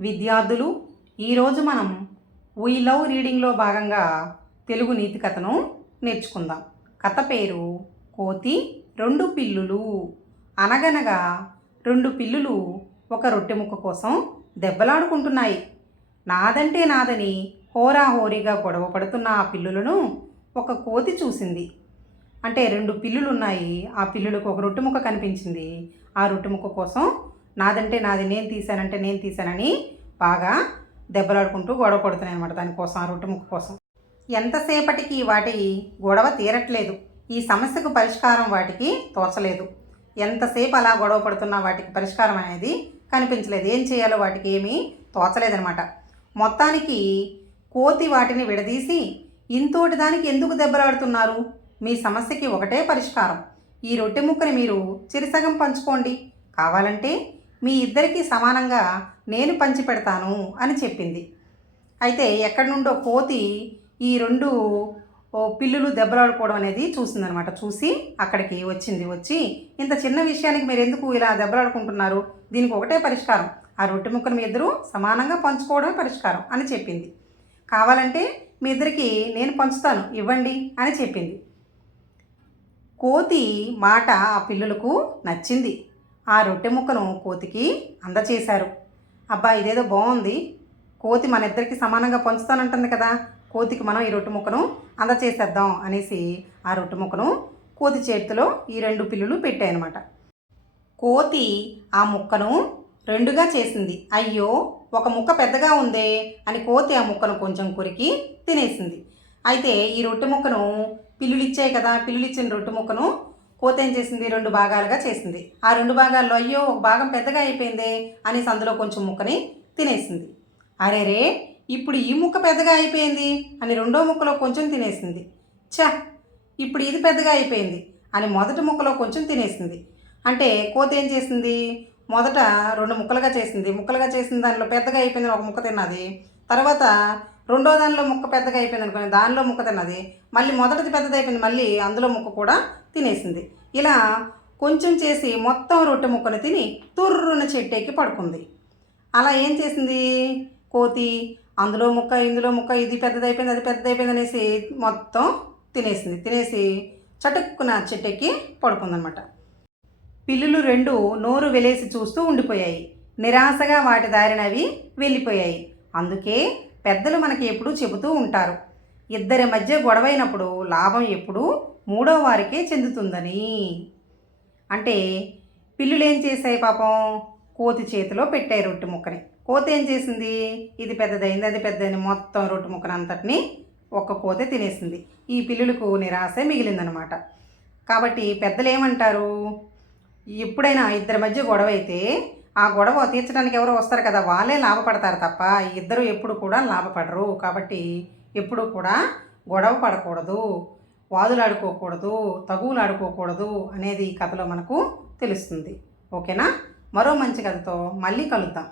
విద్యార్థులు ఈరోజు మనం వీ లవ్ రీడింగ్లో భాగంగా తెలుగు నీతి కథను నేర్చుకుందాం. కథ పేరు కోతి రెండు పిల్లులు. అనగనగా రెండు పిల్లులు ఒక రొట్టె ముక్క కోసం దెబ్బలాడుకుంటున్నాయి. నాదంటే నాదని హోరాహోరీగా గొడవ పడుతున్న ఆ పిల్లులను ఒక కోతి చూసింది. అంటే రెండు పిల్లులు ఉన్నాయి ఆ పిల్లులకు ఒక రొట్టె ముక్క కనిపించింది. ఆ రొట్టె ముక్క కోసం నాదంటే నాది నేను తీశానంటే నేను తీశానని బాగా దెబ్బలాడుకుంటూ గొడవ పడుతున్నాయి అనమాట దానికోసం ఆ రొట్టె ముక్క కోసం. ఎంతసేపటికి వాటి గొడవ తీరట్లేదు. ఈ సమస్యకు పరిష్కారం వాటికి తోచలేదు. ఎంతసేపు అలా గొడవ పడుతున్నా వాటికి పరిష్కారం అనేది కనిపించలేదు. ఏం చేయాలో వాటికి ఏమీ తోచలేదనమాట మొత్తానికి కోతి వాటిని విడదీసి ఇంతోటి దానికి ఎందుకు దెబ్బలాడుతున్నారు? మీ సమస్యకి ఒకటే పరిష్కారం. ఈ రొట్టె ముక్కని మీరు చిరిసగం పంచుకోండి. కావాలంటే మీ ఇద్దరికీ సమానంగా నేను పంచి పెడతాను అని చెప్పింది. అయితే ఎక్కడి నుండో కోతి ఈ రెండు పిల్లులు దెబ్బలాడుకోవడం అనేది చూసిందనమాట. చూసి అక్కడికి వచ్చింది. వచ్చి ఇంత చిన్న విషయానికి మీరు ఎందుకు ఇలా దెబ్బలాడుకుంటున్నారు? దీనికి ఒకటే పరిష్కారం. ఆ రొట్టె ముక్కను మీ ఇద్దరు సమానంగా పంచుకోవడమే పరిష్కారం అని చెప్పింది. కావాలంటే మీ ఇద్దరికి నేను పంచుతాను ఇవ్వండి అని చెప్పింది. కోతి మాట ఆ పిల్లులకు నచ్చింది. ఆ రొట్టె ముక్కను కోతికి అందచేశారు. అబ్బా ఇదేదో బాగుంది కోతి మన ఇద్దరికి సమానంగా పంచుతానంటుంది కదా. కోతికి మనం ఈ రొట్టె ముక్కను అందచేసేద్దాం అనేసి ఆ రొట్టె ముక్కను కోతి చేతిలో ఈ రెండు పిల్లులు పెట్టాయనమాట కోతి ఆ ముక్కను రెండుగా చేసింది. అయ్యో ఒక ముక్క పెద్దగా ఉందే అని కోతి ఆ ముక్కను కొంచెం కొరికి తినేసింది. అయితే ఈ రొట్టె ముక్కను పిల్లులు ఇచ్చాయి కదా. పిల్లులు ఇచ్చిన రొట్టె ముక్కను కోత ఏం చేసింది? రెండు భాగాలుగా చేసింది. ఆ రెండు భాగాల్లో అయ్యో ఒక భాగం పెద్దగా అయిపోయిందే అనేసి అందులో కొంచెం ముక్కని తినేసింది. అరే రే ఇప్పుడు ఈ ముక్క పెద్దగా అయిపోయింది అని రెండో ముక్కలో కొంచెం తినేసింది. చ ఇప్పుడు ఇది పెద్దగా అయిపోయింది అని మొదటి ముక్కలో కొంచెం తినేసింది. అంటే కోత ఏం చేసింది? మొదట రెండు ముక్కలుగా చేసింది. ముక్కలుగా చేసిన దానిలో పెద్దగా అయిపోయింది ఒక ముక్క తిన్నది. తర్వాత రెండో దానిలో ముక్క పెద్దగా అయిపోయింది అనుకోని దానిలో ముక్క తిన్నది మళ్ళీ మొదటిది పెద్దది అయిపోయింది మళ్ళీ అందులో ముక్క కూడా తినేసింది. ఇలా కొంచెం చేసి మొత్తం రొట్టె ముక్కను తిని తుర్రున చెట్టెక్కి పడుకుంది. అలా ఏం చేసింది? కోతి అందులో ముక్క ఇందులో ముక్క ఇది పెద్దదైపోయింది అది పెద్దదైపోయింది అనేసి మొత్తం తినేసింది. తినేసి చటుక్కున చెట్టెక్కి పడుకుందనమాట. పిల్లులు రెండు నోరు వెలేసి చూస్తూ ఉండిపోయాయి. నిరాశగా వాటి దారిన అవి వెళ్ళిపోయాయి. అందుకే పెద్దలు మనకి ఎప్పుడూ చెబుతూ ఉంటారు. ఇద్దరి మధ్య గొడవైనప్పుడు లాభం ఎప్పుడూ మూడో వారికే చెందుతుందని. అంటే పిల్లులు ఏం చేశాయి పాపం? కోతి చేతిలో పెట్టాయి రొట్టె ముక్కని. కోతి ఏం చేసింది? ఇది పెద్దదైంది అది పెద్దది మొత్తం రొట్టె ముక్కను అంతటిని ఒక్క కోతే తినేసింది. ఈ పిల్లులకు నిరాశ మిగిలిందనమాట. కాబట్టి పెద్దలు ఏమంటారు? ఎప్పుడైనా ఇద్దరి మధ్య గొడవ అయితే ఆ గొడవ తీర్చడానికి ఎవరో వస్తారు కదా వాళ్ళే లాభపడతారు తప్ప ఇద్దరు ఎప్పుడు కూడా లాభపడరు. కాబట్టి ఎప్పుడు కూడా గొడవ పడకూడదు వాదులాడుకోకూడదు తగువులాడుకోకూడదు అనేది ఈ కథలో మనకు తెలుస్తుంది. ఓకేనా? మరో మంచి కథతో మళ్ళీ కలుద్దాం.